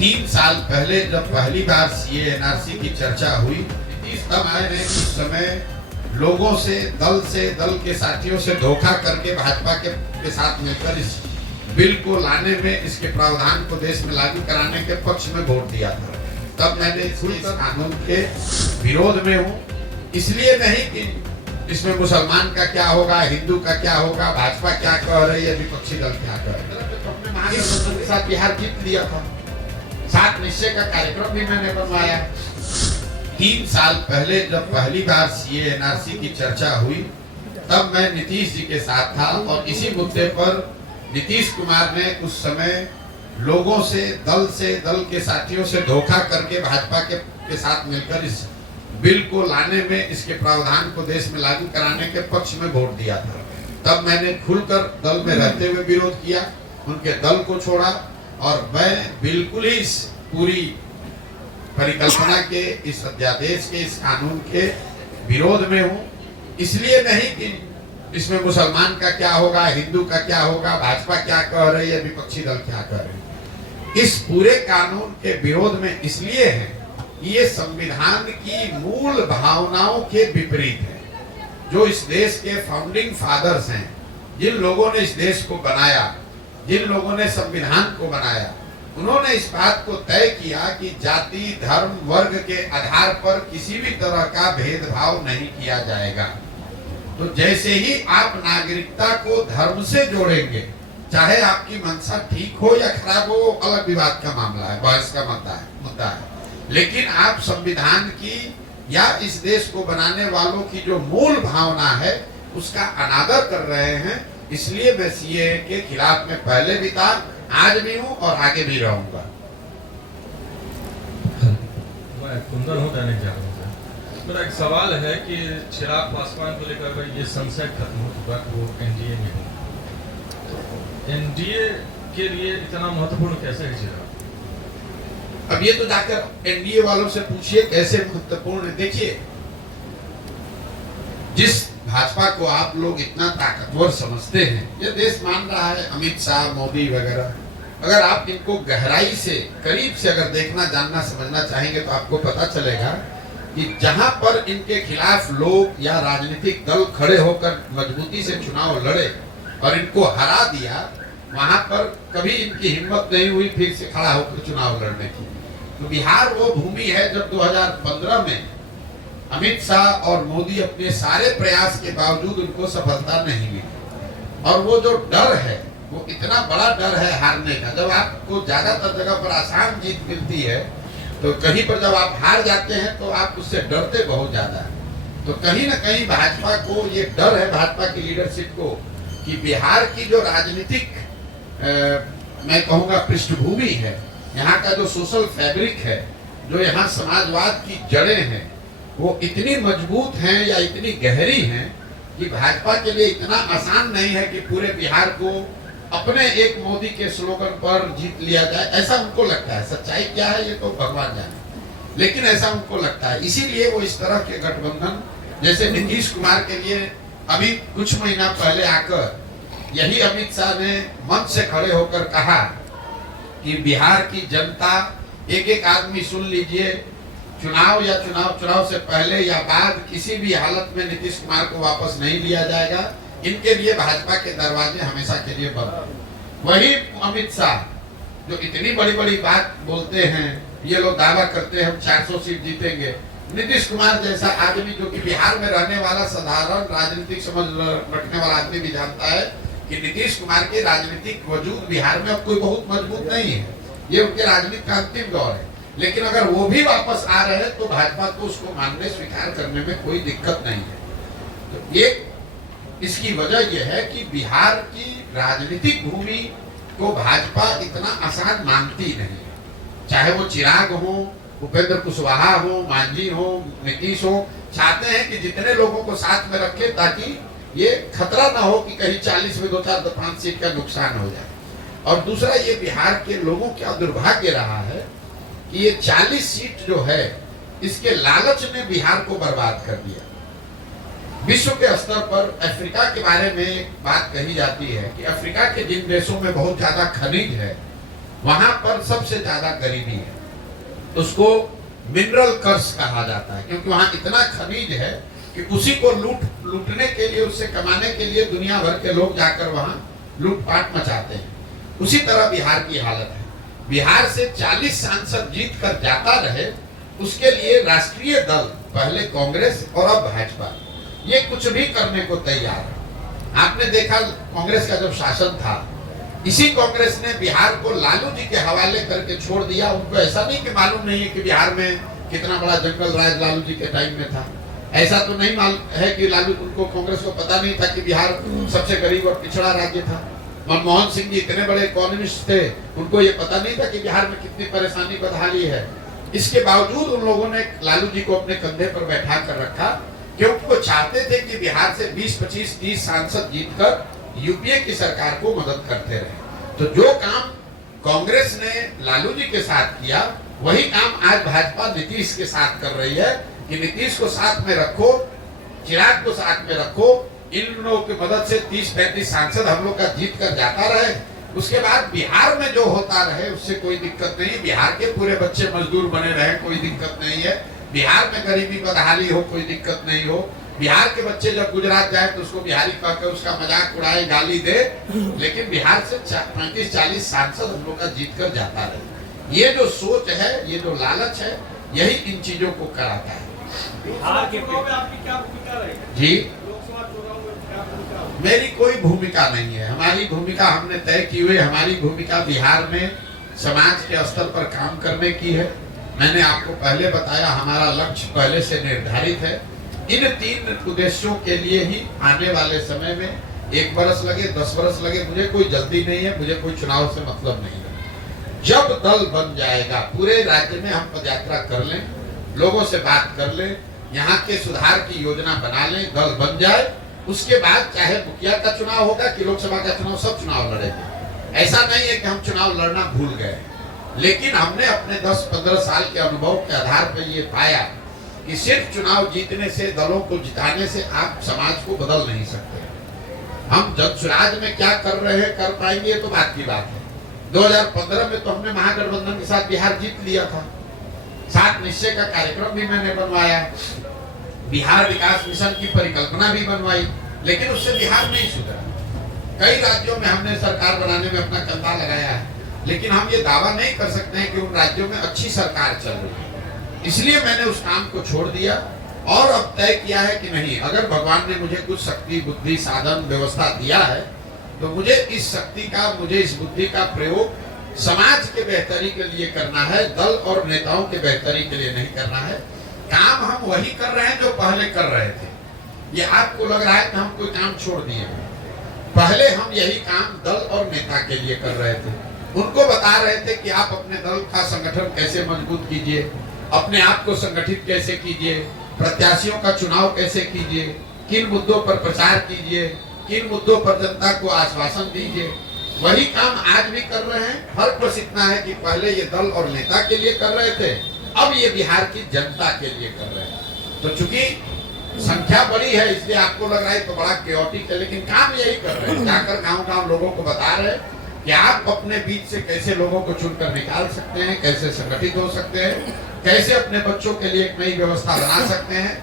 3 साल पहले जब पहली बार सीए एनआरसी की चर्चा हुई, इस समय ने उस समय लोगों से दल के साथियों से धोखा करके भाजपा के साथ मिलकर इस बिल को लाने में, इसके प्रावधान को देश में लागू कराने के पक्ष में वोट दिया था। तब मैंने इस कानून के विरोध में हूँ, इसलिए नहीं कि इसमें मुसलमान का क्या होगा, हिंदू का क्या होगा, भाजपा क्या कह रही है, विपक्षी दल क्या कह रही है। अपने महागठबंधन के साथ बिहार जीत लिया था, 7 निश्चय का कार्यक्रम भी मैंने बनवाया। 3 साल पहले जब पहली बार सीए एनआरसी की चर्चा हुई, तब मैं नीतीश जी के साथ था और इसी मुद्दे पर नीतीश कुमार ने उस समय लोगों से दल के साथियों से धोखा करके भाजपा के साथ मिलकर इस बिल को लाने में, इसके प्रावधान को देश में लागू कराने के पक्ष में वोट दिया था। तब मैंने खुलकर दल में रहते हुए विरोध किया, उनके दल को छोड़ा और मैं बिल्कुल ही इस पूरी परिकल्पना के, इस अध्यादेश के, इस कानून के विरोध में हूँ। इसलिए नहीं कि इसमें मुसलमान का क्या होगा, हिंदू का क्या होगा, भाजपा क्या कह रही है, विपक्षी दल क्या कह रही है। इस पूरे कानून के विरोध में इसलिए है, ये संविधान की मूल भावनाओं के विपरीत है। जो इस देश के फाउंडिंग फादर्स हैं, जिन लोगों ने इस देश को बनाया, जिन लोगों ने संविधान को बनाया, उन्होंने इस बात को तय किया कि जाति, धर्म, वर्ग के आधार पर किसी भी तरह का भेदभाव नहीं किया जाएगा। तो जैसे ही आप नागरिकता को धर्म से जोड़ेंगे, चाहे आपकी मंशा ठीक हो या खराब हो, अलग विवाद का मामला है, बहस का मुद्दा है, लेकिन आप संविधान की या इस देश को बनाने वालों की जो मूल भावना है, उसका अनादर कर रहे हैं। इसलिए मैं सीए के खिलाफ में पहले भी था, आज भी हूँ और आगे भी रहूंगा। मैं कुंदन हूँ, दैनिक जागरण से। मेरा एक सवाल है कि चिराग पासवान को लेकर ये संशय खत्म हो चुका कि वो एनडीए में हो, एनडीए के लिए इतना महत्वपूर्ण कैसे है चिराग? अब ये तो जाकर एनडीए वालों से पूछिए कैसे महत्वपूर्ण। देखिए, जिस भाजपा को आप लोग इतना ताकतवर समझते हैं, ये देश मान रहा है, अमित शाह, मोदी वगैरह, अगर आप इनको गहराई से, करीब से अगर देखना, जानना, समझना चाहेंगे तो आपको पता चलेगा कि जहां पर इनके खिलाफ लोग या राजनीतिक दल खड़े होकर मजबूती से चुनाव लड़े और इनको हरा दिया, वहां पर कभी इनकी हिम्मत नहीं हुई फिर से खड़ा होकर चुनाव लड़ने की। तो बिहार वो भूमि है जब 2015 में अमित शाह और मोदी अपने सारे प्रयास के बावजूद उनको सफलता नहीं मिली। और वो जो डर है, वो इतना बड़ा डर है हारने का। जब आपको ज्यादातर जगह पर आसान जीत मिलती है, तो कहीं पर जब आप हार जाते हैं तो आप उससे डरते बहुत ज्यादा है। तो कहीं ना कहीं भाजपा को ये डर है, भाजपा की लीडरशिप को, कि बिहार की जो राजनीतिक मैं कहूँगा पृष्ठभूमि है, यहाँ का जो सोशल फैब्रिक है, जो यहाँ समाजवाद की जड़ें हैं, वो इतनी मजबूत हैं या इतनी गहरी हैं कि भाजपा के लिए इतना आसान नहीं है कि पूरे बिहार को अपने एक मोदी के स्लोगन पर जीत लिया जाए। ऐसा उनको लगता है। सच्चाई क्या है ये तो भगवान जाने, लेकिन ऐसा उनको लगता है। इसीलिए वो इस तरह के गठबंधन, जैसे नीतीश कुमार के लिए अभी कुछ महीना पहले आकर यही अमित शाह ने मंच से खड़े होकर कहा कि बिहार की जनता, एक आदमी सुन लीजिए, चुनाव से पहले या बाद किसी भी हालत में नीतीश कुमार को वापस नहीं लिया जाएगा। इनके लिए भाजपा के दरवाजे हमेशा के लिए बंद। वही अमित शाह जो इतनी बड़ी बड़ी बात बोलते हैं, ये लोग दावा करते हैं हम 400 सीट जीतेंगे। नीतीश कुमार जैसा आदमी जो कि बिहार में रहने वाला साधारण राजनीतिक समझ रखने वाला आदमी भी जानता है कि नीतीश कुमार के राजनीतिक वजूद बिहार में अब कोई बहुत मजबूत नहीं है। ये उनके राजनीति का अंतिम दौर है। लेकिन अगर वो भी वापस आ रहे हैं तो भाजपा को उसको मानने, स्वीकार करने में कोई दिक्कत नहीं है। तो ये इसकी वजह यह है कि बिहार की राजनीतिक भूमि को भाजपा इतना आसान मानती नहीं है। चाहे वो चिराग हो, उपेंद्र कुशवाहा हो, मांझी हो, नीतीश हो, चाहते हैं कि जितने लोगों को साथ में रखे ताकि ये खतरा ना हो कि कहीं 40 में 2-4-5 सीट का नुकसान हो जाए। और दूसरा, ये बिहार के लोगों का दुर्भाग्य रहा है कि ये 40 सीट जो है, इसके लालच ने बिहार को बर्बाद कर दिया। विश्व के स्तर पर अफ्रीका के बारे में एक बात कही जाती है कि अफ्रीका के जिन देशों में बहुत ज्यादा खनिज है, वहां पर सबसे ज्यादा गरीबी है। उसको मिनरल कर्स कहा जाता है, क्योंकि वहां इतना खनिज है कि उसी को लूटने के लिए, उससे कमाने के लिए दुनिया भर के लोग जाकर वहां लूटपाट मचाते हैं। उसी तरह बिहार की हालत है। बिहार से 40 सांसद जीत कर जाता रहे, उसके लिए राष्ट्रीय दल, पहले कांग्रेस और अब भाजपा, ये कुछ भी करने को तैयार है। आपने देखा कांग्रेस का जब शासन था, इसी कांग्रेस ने बिहार को लालू जी के हवाले करके छोड़ दिया। उनको ऐसा नहीं कि मालूम नहीं है कि बिहार में कितना बड़ा जंगल राज लालू जी के टाइम में था। ऐसा तो नहीं मालूम है कि लालू, उनको कांग्रेस को पता नहीं था कि बिहार सबसे गरीब और पिछड़ा राज्य था। मनमोहन सिंह जी इतने बड़े इकोनॉमिस्ट थे, उनको ये पता नहीं था कि बिहार में कितनी परेशानी बदहाली है। इसके बावजूद उन लोगों ने लालू जी को अपने कंधे पर बैठा कर रखा, क्योंकि वो चाहते थे कि बिहार से 20, 25, 30 सांसद जीतकर यूपीए की सरकार को मदद करते रहे। तो जो काम कांग्रेस ने लालू जी के साथ किया, वही काम आज भाजपा नीतीश के साथ कर रही है कि नीतीश को साथ में रखो, चिराग को साथ में रखो, इन लोगों की मदद से 30-35 सांसद हम लोग का जीत कर जाता रहे। उसके बाद बिहार में जो होता रहे उससे कोई दिक्कत नहीं। बिहार के पूरे बच्चे मजदूर बने रहे, कोई दिक्कत नहीं है। बिहार में गरीबी बदहाली हो, कोई दिक्कत नहीं हो। बिहार के बच्चे जब गुजरात जाए तो उसको बिहारी कहकर उसका मजाक उड़ाए, गाली दे, लेकिन बिहार से 35-40 सांसद हम लोग का जीत कर जाता रहे। ये जो सोच है, ये जो लालच है, यही इन चीजों को कराता है। बिहार के चुनाव में आपकी क्या भूमिका रहेगी? जी, लोकसभा चुनाव में क्या भूमिका? मेरी कोई भूमिका नहीं है। हमारी भूमिका हमने तय की हुई। हमारी भूमिका बिहार में समाज के स्तर पर काम करने की है। मैंने आपको पहले बताया, हमारा लक्ष्य पहले से निर्धारित है। इन 3 उद्देश्यों के लिए ही आने वाले समय में 1 बरस लगे, 10 बरस लगे, मुझे कोई जल्दी नहीं है, मुझे कोई चुनाव से मतलब नहीं है। जब दल बन जाएगा, पूरे राज्य में हम पदयात्रा कर लें, लोगों से बात कर लें, यहाँ के सुधार की योजना बना लें, दल बन जाए, उसके बाद चाहे मुखिया का चुनाव होगा कि लोकसभा का चुनाव, सब चुनाव लड़ेंगे। ऐसा नहीं है कि हम चुनाव लड़ना भूल गए, लेकिन हमने अपने 10-15 साल के अनुभव के आधार पर ये पाया कि सिर्फ चुनाव जीतने से, दलों को जिताने से आप समाज को बदल नहीं सकते। हम जनसुराज में क्या कर रहे हैं, कर पाएंगे, तो बात की बात है। 2015 में तो हमने महागठबंधन के साथ बिहार जीत लिया था। 7 निश्चय का कार्यक्रम भी मैंने बनवाया, बिहार विकास मिशन की परिकल्पना भी बनवाई, लेकिन उससे बिहार नहीं सुधरा। कई राज्यों में हमने सरकार बनाने में अपना कंधा लगाया है, लेकिन हम ये दावा नहीं कर सकते हैं कि उन राज्यों में अच्छी सरकार चल रही है। इसलिए मैंने उस काम को छोड़ दिया और अब तय किया है कि नहीं, अगर भगवान ने मुझे कुछ शक्ति, बुद्धि, साधन, व्यवस्था दिया है, तो मुझे इस शक्ति का, मुझे इस बुद्धि का प्रयोग समाज के बेहतरी के लिए करना है, दल और नेताओं के बेहतरी के लिए नहीं करना है। काम हम वही कर रहे हैं जो पहले कर रहे थे। ये आपको लग रहा है कि हम कोई काम छोड़ दिए, पहले हम यही काम दल और नेता के लिए कर रहे थे। उनको बता रहे थे कि आप अपने दल का संगठन कैसे मजबूत कीजिए, अपने आप को संगठित कैसे कीजिए, प्रत्याशियों का चुनाव कैसे कीजिए, किन मुद्दों पर प्रचार कीजिए, किन मुद्दों पर जनता को आश्वासन दीजिए। वही काम आज भी कर रहे हैं। फर्क बस इतना है कि पहले ये दल और नेता के लिए कर रहे थे, अब ये बिहार की जनता के लिए कर रहे हैं। तो चूंकि संख्या बड़ी है, इसलिए आपको लग रहा है तो बड़ा केओटिक है, लेकिन काम यही कर रहे हैं। जाकर गांव-गांव लोगों को बता रहे हैं कि आप अपने बीच से कैसे लोगों को चुनकर निकाल सकते हैं, कैसे संगठित हो सकते हैं, कैसे अपने बच्चों के लिए एक नई व्यवस्था बना सकते हैं।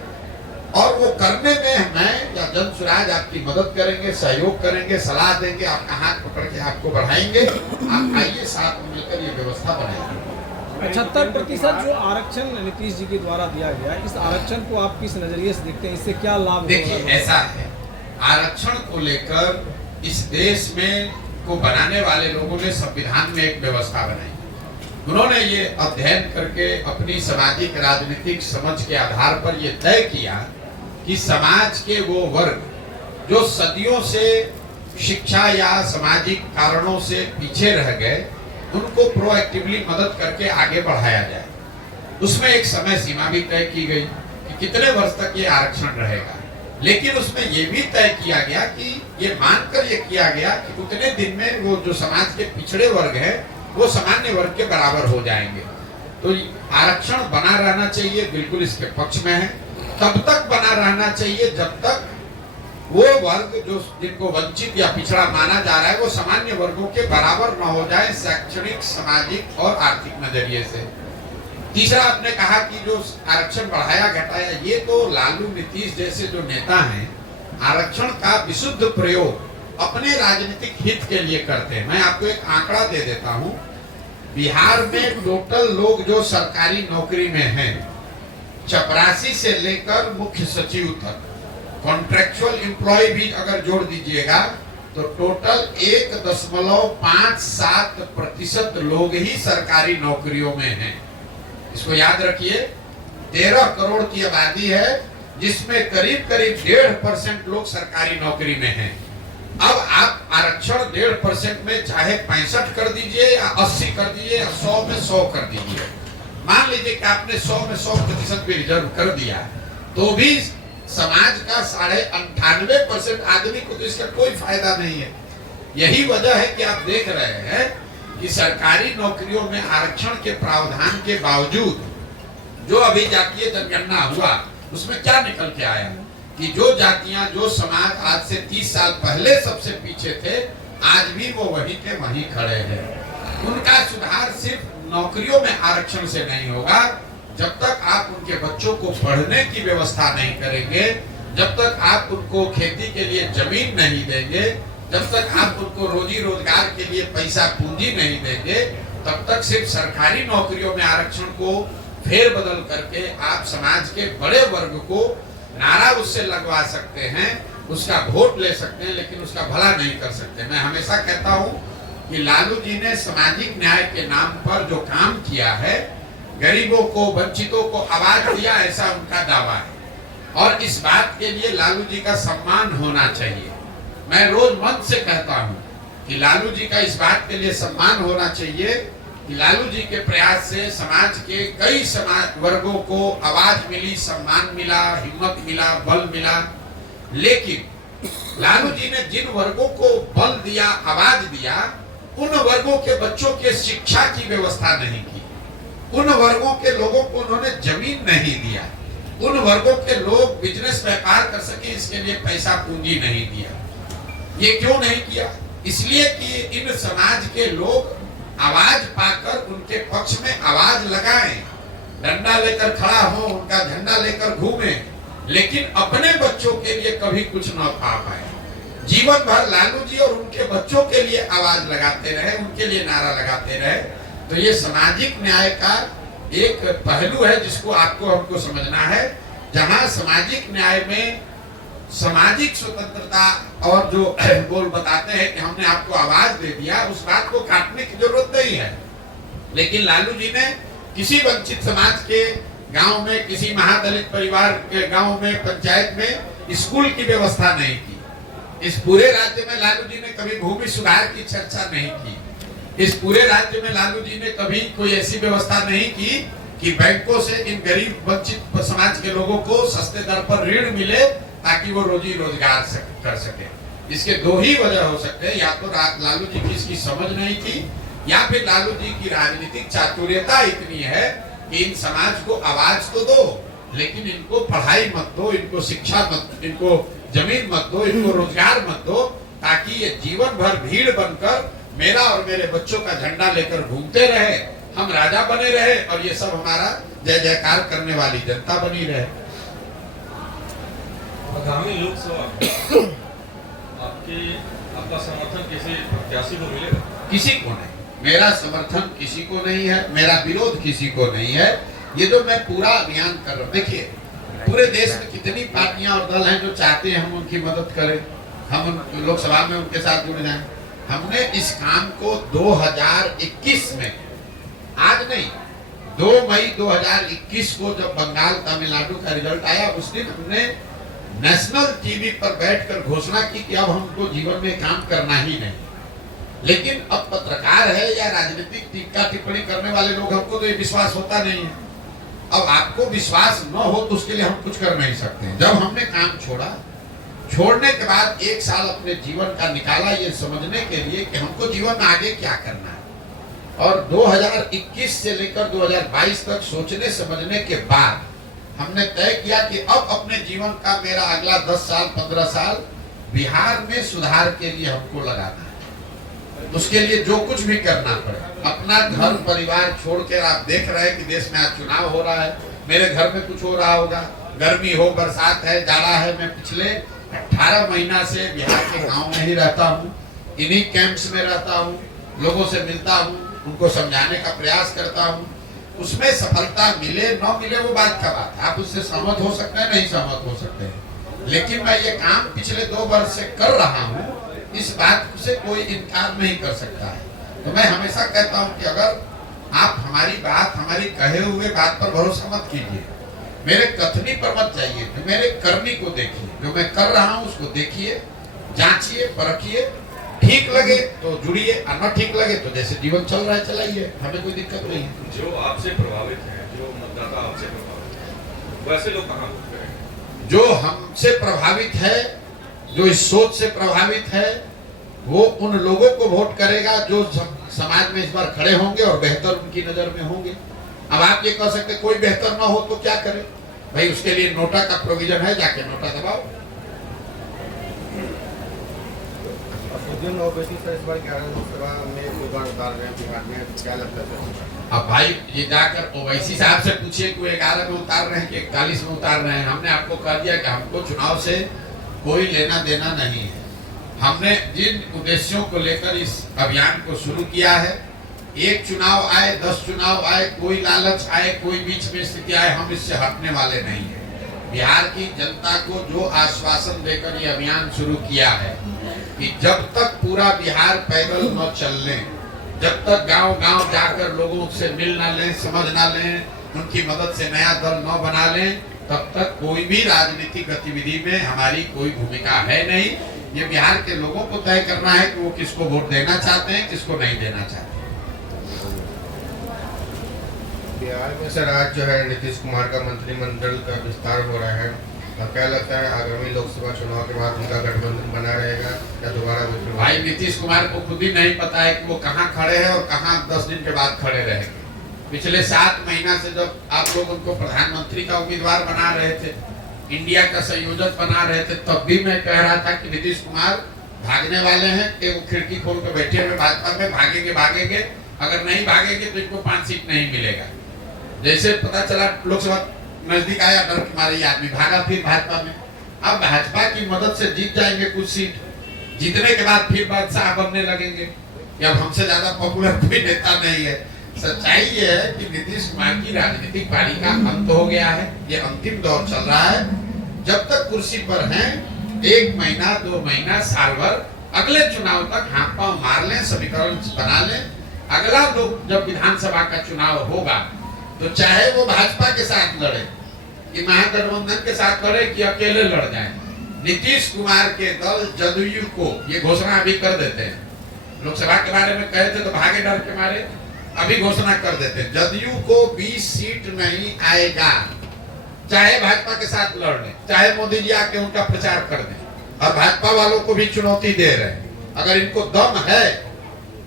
और वो करने में मैं या जनसुराज आपकी मदद करेंगे, सहयोग करेंगे, सलाह देंगे, आपका हाथ पकड़ के आपको बढ़ाएंगे। आप आइए, साथ में मिलकर ये व्यवस्था बनाएंगे। 75% जो आरक्षण नीतीश जी के द्वारा दिया गया, इस आरक्षण को आप किस नजरिए से देखते हैं? इससे क्या लाभ? देखिए, ऐसा है, आरक्षण को लेकर इस देश में को बनाने वाले लोगों ने संविधान में एक व्यवस्था बनाई। उन्होंने ये अध्ययन करके अपनी सामाजिक राजनीतिक समझ के आधार पर ये तय किया कि समाज के वो वर्ग जो सदियों से शिक्षा या सामाजिक कारणों से पीछे रह गए, उनको प्रोएक्टिवली मदद करके आगे बढ़ाया जाए। उसमें एक समय सीमा भी तय की गई कि कितने वर्ष तक ये आरक्षण रहेगा, लेकिन उसमें ये भी तय किया गया कि ये मानकर ये किया गया कि उतने दिन में वो जो समाज के पिछड़े वर्ग हैं वो सामान्य वर्ग के बराबर हो जाएंगे। तो आरक्षण बना रहना चाहिए, बिल्कुल इसके पक्ष में है। तब तक बना रहना चाहिए जब तक वो वर्ग जो जिनको वंचित या पिछड़ा माना जा रहा है वो सामान्य वर्गों के बराबर न हो जाए शैक्षणिक, सामाजिक और आर्थिक नजरिए से। तीसरा आपने कहा कि जो आरक्षण बढ़ाया घटाया, ये तो लालू नीतीश जैसे जो नेता हैं आरक्षण का विशुद्ध प्रयोग अपने राजनीतिक हित के लिए करते हैं। मैं आपको एक आंकड़ा दे देता हूं, बिहार में टोटल लोग जो सरकारी नौकरी में हैं, चपरासी से लेकर मुख्य सचिव तक, कॉन्ट्रेक्चुअल एम्प्लॉय भी अगर जोड़ दीजिएगा तो टोटल 1.57% लोग ही सरकारी नौकरियों में हैं। इसको याद रखिए, 13 करोड़ की आबादी है जिसमें करीब करीब 1.5% लोग सरकारी नौकरी में हैं। अब आप आरक्षण 1.5% में चाहे 65 कर दीजिए या 80 कर दीजिए या 100 में 100 कर दीजिए, मान लीजिए कि आपने 100 में 100% भी रिजर्व कर दिया, तो भी समाज का 98.5% आदमी को तो इसका कोई फायदा नहीं है। यही वजह है कि आप देख रहे हैं कि सरकारी नौकरियों में आरक्षण के प्रावधान के बावजूद जो अभी जातीय जनगणना हुआ उसमें क्या निकल के आया कि जो जातियां, जो समाज आज से 30 साल पहले सबसे पीछे थे, आज भी वो वहीं के वहीं खड़े हैं। उनका सुधार सिर्फ नौकरियों में आरक्षण से नहीं होगा। जब तक आप उनके बच्चों को पढ़ने की व्यवस्था नहीं करेंगे, जब तक आप उनको खेती के लिए जमीन नहीं देंगे, जब तक आप उनको रोजी रोजगार के लिए पैसा पूंजी नहीं देंगे, तब तक सिर्फ सरकारी नौकरियों में आरक्षण को फेर बदल करके आप समाज के बड़े वर्ग को नारा उससे लगवा सकते हैं, उसका वोट ले सकते हैं, लेकिन उसका भला नहीं कर सकते। मैं हमेशा कहता हूं कि लालू जी ने सामाजिक न्याय के नाम पर जो काम किया है, गरीबों को, वंचितों को आवाज दिया, ऐसा उनका दावा है और इस बात के लिए लालू जी का सम्मान होना चाहिए। मैं रोज मंच से कहता हूं कि लालू जी का इस बात के लिए सम्मान होना चाहिए कि लालू जी के प्रयास से समाज के कई समाज वर्गों को आवाज मिली, सम्मान मिला, हिम्मत मिला, बल मिला। लेकिन लालू जी ने जिन वर्गों को बल दिया, आवाज दिया, उन वर्गों के बच्चों के शिक्षा की व्यवस्था नहीं की, उन वर्गों के लोगों को उन्होंने जमीन नहीं दिया, उन वर्गों के लोग बिजनेस व्यापार कर सके इसके लिए पैसा पूंजी नहीं दिया। ये क्यों नहीं किया? इसलिए कि इन समाज के लोग आवाज पाकर उनके पक्ष में आवाज लगाएं, डंडा लेकर खड़ा हो, उनका झंडा लेकर घूमे, लेकिन अपने बच्चों के लिए कभी कुछ न पा पाए। जीवन भर लालू जी और उनके बच्चों के लिए आवाज लगाते रहे, उनके लिए नारा लगाते रहे। तो ये सामाजिक न्याय का एक पहलू है जिसको आपको हमको समझना है। जहां सामाजिक न्याय में सामाजिक स्वतंत्रता और जो बोल बताते हैं कि हमने आपको आवाज दे दिया, उस बात को काटने की जरूरत नहीं है। लेकिन लालू जी ने किसी वंचित समाज के गांव में, किसी महादलित परिवार के गांव में, पंचायत में स्कूल की व्यवस्था नहीं की। इस पूरे राज्य में लालू जी ने कभी भूमि सुधार की चर्चा नहीं की। इस पूरे राज्य में लालू जी ने कभी कोई ऐसी व्यवस्था नहीं की कि बैंकों से इन गरीब वंचित समाज के लोगों को सस्ते दर पर ऋण मिले ताकि वो रोजी रोजगार कर सके। इसके दो ही वजह हो सकते हैं, या तो लालू जी की इसकी समझ नहीं थी, या फिर लालू जी की राजनीतिक चातुर्यता इतनी है कि इन समाज को आवाज तो दो, लेकिन इनको पढ़ाई मत दो, इनको शिक्षा मत, इनको जमीन मत दो, इनको रोजगार मत दो, ताकि ये जीवन भर भीड़ बनकर मेरा और मेरे बच्चों का झंडा लेकर घूमते रहे, हम राजा बने रहे और ये सब हमारा जय जयकार करने वाली जनता बनी रहे। आगामी लोकसभा आपका समर्थन किसी प्रत्याशी को मिलेगा? किसी को नहीं, मेरा समर्थन किसी को नहीं है, मेरा विरोध किसी को नहीं है। ये जो मैं पूरा अभियान कर रहा हूँ, देखिए पूरे देश में कितनी पार्टियां और दल हैं जो चाहते हैं हम उनकी मदद करें, हम लोकसभा में उनके साथ जुड़ जाएं। हमने इस काम को 2021 में, आज नहीं, 2 मई 2021 को जब बंगाल तमिलनाडु का रिजल्ट आया, उस दिन हमने नेशनल टीवी पर बैठकर घोषणा की कि अब हमको जीवन में काम करना ही नहीं। लेकिन अब पत्रकार है या राजनीतिक टीका टिप्पणी करने वाले लोग, हमको तो ये विश्वास होता नहीं है। अब आपको विश्वास न हो तो उसके लिए हम कुछ कर नहीं सकते। जब हमने काम छोड़ा, छोड़ने के बाद 1 साल अपने जीवन का निकाला ये समझने के लिए कि हमको जीवन में आगे क्या करना है, और 2021 से लेकर 2022 तक सोचने समझने के बाद हमने तय किया कि अब अपने जीवन का मेरा अगला 10 साल 15 साल बिहार में सुधार के लिए हमको लगाना है। उसके लिए जो कुछ भी करना पड़े, अपना घर परिवार छोड़कर, आप देख रहे हैं कि देश में आज चुनाव हो रहा है, मेरे घर में कुछ हो रहा होगा, गर्मी हो, बरसात है, जाड़ा है, मैं पिछले 18 महीना से बिहार के गांव में ही रहता हूँ, इन्हीं कैंप्स में रहता हूँ, लोगों से मिलता हूँ, उनको समझाने का प्रयास करता हूँ। उसमें सफलता मिले न मिले वो बात का बात है, आप उससे सहमत हो सकते हैं, नहीं सहमत हो सकते हैं, लेकिन मैं ये काम पिछले 2 वर्ष से कर रहा हूँ, इस बात से कोई इनकार नहीं कर सकता है। तो मैं हमेशा कहता हूँ कि अगर आप हमारी बात, हमारी कहे हुए बात पर भरोसा मत कीजिए, मेरे कथनी पर मत जाइए, तो मेरे करनी को देखिए, जो मैं कर रहा हूँ उसको देखिए, जांचिए, परखिए, ठीक लगे तो जुड़िए, और न ठीक लगे तो जैसे जीवन चल रहा है चलाइए, हमें कोई दिक्कत नहीं है। जो आपसे प्रभावित है, जो मतदाता आपसे प्रभावित है, वैसे लोग कहाँ वोट करेंगे? जो हमसे प्रभावित है, जो इस सोच से प्रभावित है, वो उन लोगों को वोट करेगा जो समाज में इस बार खड़े होंगे और बेहतर उनकी नजर में होंगे। अब आप ये कह सकते कोई बेहतर ना हो तो क्या करे भाई, उसके लिए नोटा का प्रोविजन है, जाके नोटा दबाओ। इस बार 11 लोकसभा में उतार रहे हैं बिहार में, क्या लगता है? अब भाई ये जाकर ओवैसी साहब से पूछिए कि वो 11 में उतार रहे हैं कि 41 में उतार रहे हैं। हमने आपको कह दिया कि हमको चुनाव से कोई लेना देना नहीं है। हमने जिन उद्देश्यों को लेकर इस अभियान को शुरू किया है, एक चुनाव आए, 10 चुनाव आए, कोई लालच आए, कोई बीच में स्थिति आए, हम इससे हटने वाले नहीं है। बिहार की जनता को जो आश्वासन देकर ये अभियान शुरू किया है कि जब तक पूरा बिहार पैदल न चल लें, जब तक गांव-गांव जाकर लोगों से मिल ना लें, समझ ना लें, उनकी मदद से नया दल न बना लें, तब तक कोई भी राजनीतिक गतिविधि में हमारी कोई भूमिका है नहीं। ये बिहार के लोगों को तय करना है कि वो किसको वोट देना चाहते हैं, किसको नहीं देना चाहते। बिहार में सर आज जो है नीतीश कुमार का मंत्रिमंडल का विस्तार हो रहा है, और क्या लगता है आगामी लोकसभा चुनाव के बाद उनका गठबंधन बना रहेगा या दोबारा? भाई नीतीश कुमार को खुद ही नहीं पता है कि वो कहाँ खड़े हैं और कहाँ 10 दिन के बाद खड़े रहेंगे। पिछले 7 महीना से जब आप लोग उनको प्रधानमंत्री का उम्मीदवार बना रहे थे, इंडिया का संयोजक बना रहे थे, तब भी मैं कह रहा था कि नीतीश कुमार भागने वाले हैं, कि वो खिड़की खोल कर बैठे हुए भाजपा में, भागेंगे, अगर नहीं भागेंगे तो इनको 5 सीट नहीं मिलेगा। जैसे पता चला लोकसभा नजदीक आया, डर के मारे आदमी भागा फिर भाजपा में। अब भाजपा की मदद से जीत जाएंगे कुछ सीट, जीतने के बाद फिर बादशाह बनने लगेंगे कि अब हमसे ज्यादा पॉपुलर कोई नेता नहीं है। सच्चाई ये है कि नीतीश कुमार की राजनीतिक पारी का अंत हो गया है, ये अंतिम दौर चल रहा है। जब तक कुर्सी पर हैं, 1 महीना 2 महीना साल भर, अगले चुनाव तक हाथ पांव मार लें, समीकरण बना लें। अगला लोग जब विधानसभा का चुनाव होगा तो चाहे वो भाजपा के साथ लड़े, कि महागठबंधन के साथ लड़े, कि अकेले लड़ जाए, नीतीश कुमार के दल जदयू को ये घोषणा अभी कर देते हैं। लोकसभा के बारे में कहे थे तो भागे डर के मारे, अभी घोषणा कर देते हैं जदयू को 20 सीट नहीं आएगा, चाहे भाजपा के साथ लड़ लें, चाहे मोदी जी आके उनका प्रचार कर दें। और भाजपा वालों को भी चुनौती दे रहे हैं, अगर इनको दम है,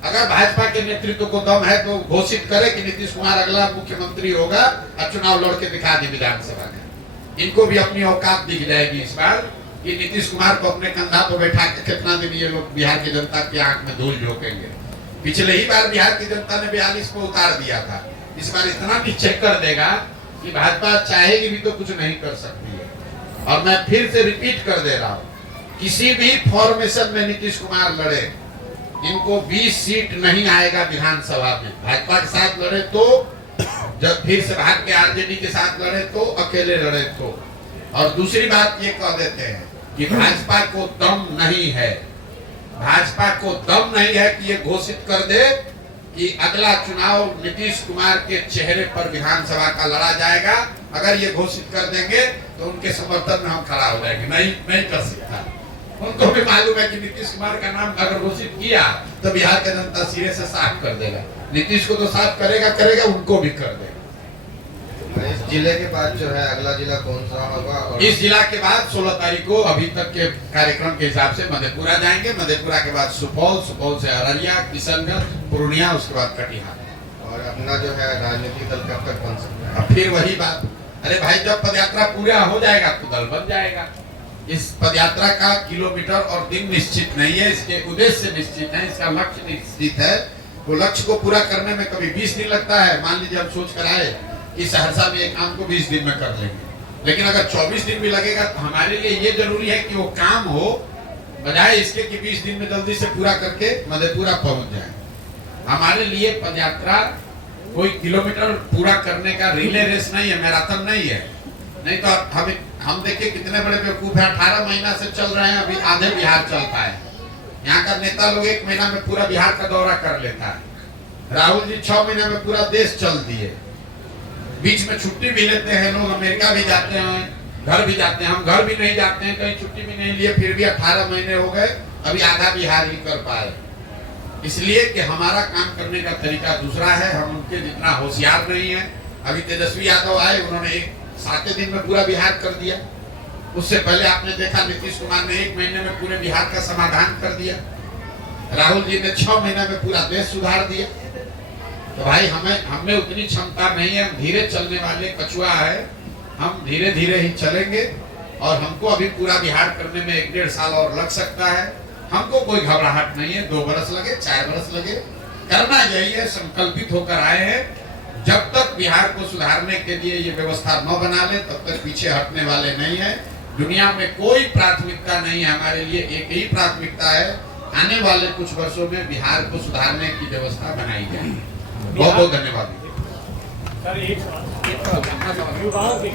अगर भाजपा के नेतृत्व को दम है तो घोषित करे कि नीतीश कुमार अगला मुख्यमंत्री होगा और चुनाव लड़ के दिखा दी विधानसभा में। इनको भी अपनी औकात दिख जाएगी इस बार कि नीतीश कुमार को अपने कंधा पर बैठा के कितना दिन ये लोग बिहार की जनता की आंख में धूल झोंकेंगे। पिछले ही बार बिहार की जनता ने 42 को उतार दिया था, इस बार इतना निश्चय कर देगा कि भाजपा चाहेगी भी तो कुछ नहीं कर सकती है। और मैं फिर से रिपीट कर दे रहा हूँ, किसी भी फॉर्मेशन में नीतीश कुमार लड़े, इनको 20 सीट नहीं आएगा विधानसभा में। भाजपा के साथ लड़े तो, जब फिर से भाग के आरजेडी के साथ लड़े तो, अकेले लड़े तो। और दूसरी बात ये कह देते हैं कि भाजपा को दम नहीं है, भाजपा को दम नहीं है कि ये घोषित कर दे कि अगला चुनाव नीतीश कुमार के चेहरे पर विधानसभा का लड़ा जाएगा। अगर ये घोषित कर देंगे तो उनके समर्थन में हम खड़ा हो जाएंगे, नहीं कर सकता। उनको भी मालूम है कि नीतीश कुमार का नाम अगर घोषित किया तो बिहार का जनता सिरे से साफ कर देगा। नीतीश को तो साफ करेगा, उनको भी कर देगा। इस जिले के बाद जो है अगला जिला कौन सा होगा? और इस जिला के बाद 16 तारीख को अभी तक के कार्यक्रम के हिसाब से मधेपुरा जाएंगे, मधेपुरा के बाद सुपौल, सुपौल से अररिया, किशनगंज, पूर्णिया, उसके बाद कटिहार। और अपना जो है राजनीतिक दल कब तक बन सकता है? फिर वही बात, अरे भाई जब पदयात्रा पूरा हो जाएगा तो दल बन जाएगा। इस पदयात्रा का किलोमीटर और दिन निश्चित नहीं है, इसके उद्देश्य निश्चित है, इसका लक्ष्य निश्चित है। वो लक्ष्य को पूरा करने में कभी 20 दिन लगता है। मान लीजिए हम सोच कर आए कि सहरसा में एक काम को 20 दिन में कर लेंगे, लेकिन अगर 24 दिन भी लगेगा तो हमारे लिए ये जरूरी है कि वो काम हो, बजाय इसके कि 20 दिन में जल्दी से पूरा करके मधेपुरा पहुंच जाए। हमारे लिए पदयात्रा कोई किलोमीटर पूरा करने का रिले रेस नहीं है, मैराथन नहीं है। नहीं तो हम देखिए कितने बड़े बेवकूफ है, 18 महीना से चल रहे हैं, अभी आधे बिहार चलता है। यहाँ का नेता लोग 1 महीना में पूरा बिहार का दौरा कर लेता है। राहुल जी 6 महीने में पूरा देश चल दिए। बीच में छुट्टी भी लेते हैं लोग, अमेरिका भी जाते हैं, घर भी जाते हैं। हम घर भी नहीं जाते हैं, कहीं छुट्टी भी नहीं लिए, फिर भी 18 महीने हो गए, अभी आधा बिहार ही कर पाए। इसलिए कि हमारा काम करने का तरीका दूसरा है, हम उनके जितना होशियार नहीं है। अभी तेजस्वी यादव आए, उन्होंने 7 दिन में पूरा बिहार कर दिया। उससे पहले आपने देखा नीतीश कुमार ने 1 महीने में पूरे बिहार का समाधान कर दिया। राहुल जी ने 6 महीने में पूरा देश सुधार दिया। तो भाई हमें उतनी क्षमता नहीं है, हम धीरे चलने वाले कछुआ है, हम धीरे धीरे ही चलेंगे। और हमको अभी पूरा बिहार करने में 1-1.5 साल और लग सकता है। हमको कोई घबराहट नहीं है, 2 बरस लगे, 4 बरस लगे, करना यही है, संकल्पित होकर आए हैं। जब तक बिहार को सुधारने के लिए ये व्यवस्था न बना ले तब तक पीछे हटने वाले नहीं है। दुनिया में कोई प्राथमिकता नहीं है, हमारे लिए एक ही प्राथमिकता है, आने वाले कुछ वर्षों में बिहार को सुधारने की व्यवस्था बनाई जाए। बहुत बहुत धन्यवाद। सर एक सवाल, युवाओं के